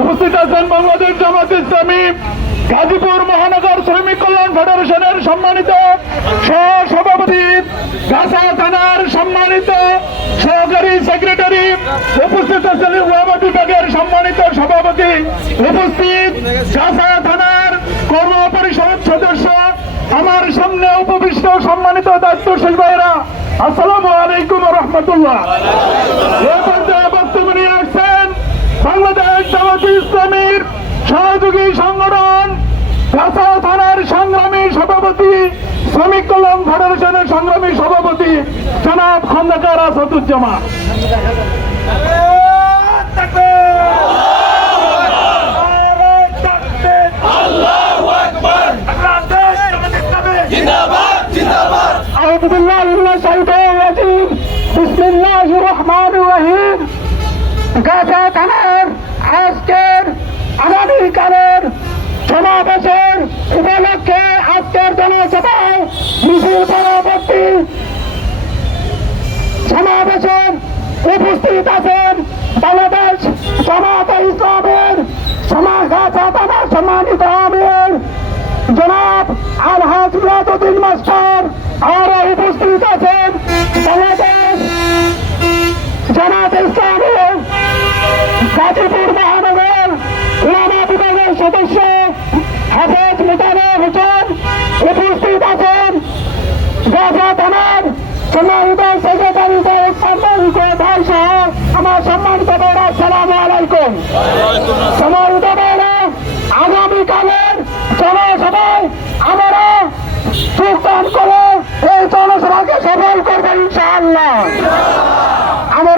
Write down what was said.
উপস্থিত আছেন বাংলাদেশ জামাত ইসলামী গাজীপুর মহানগর শ্রমিক কল্যাণ ফেডারেশনের সম্মানিত সহসভাপতি, গাছা থানার সম্মানিত সহকারী সেক্রেটারি, উপস্থিত আছেন ওয়াবা বিভাগের সম্মানিত সভাপতি, উপস্থিত গাছা থানার কর্ম পরিষদ সদস্য, আমার সামনে উপবিষ্ট সম্মানিত দায়িত্বশীল ভাইরা, আসসালামু আলাইকুম ওয়া রাহমাতুল্লাহ। বক্তব্য নিয়ে আসছেন বাংলাদেশ জামাত ইসলামীর সহযোগী সংগঠন গাছা থানার সংগ্রামী সভাপতি, শ্রমিক কল্যাণ ফেডারেশনের সংগ্রামী সভাপতি জনাব খন্দকার আসাদুজ্জামান। আউযু বিল্লাহি মিনাশ শাইতানির রাজিম। বিসমিল্লাহির রহমানির রহিম। গাছা থানার আজকের আগামীকালের সমাবেশের উপলক্ষে আজকের জনসভায় মিছিল পরবর্তী সমাবেশের উপস্থিত আছেন বাংলাদেশ জামাত ইসলামের গাছা থানার সম্মানিত আমির জনাব আলহাজ মিরাজউদ্দিন মাস্টার, আরো উপস্থিত আছেন বাংলাদেশ জামাত ইসলামের গাজীপুর মহানগর ওলামা বিভাগের সদস্য হাফেজ মুতানের হোসেন, উপস্থিত আছেন গাছা থানার সম্মানিত সেক্রেটারি সম্মানিত ভাই সহ আমার সম্মানিত ভাইরা, আসসালামু আলাইকুম। সম্মানিত ভাইরা, আগামীকালের জনসভায় আমরা যোগদান করে এই জনসভাকে সফল করবো ইনশাআল্লাহ। আমরা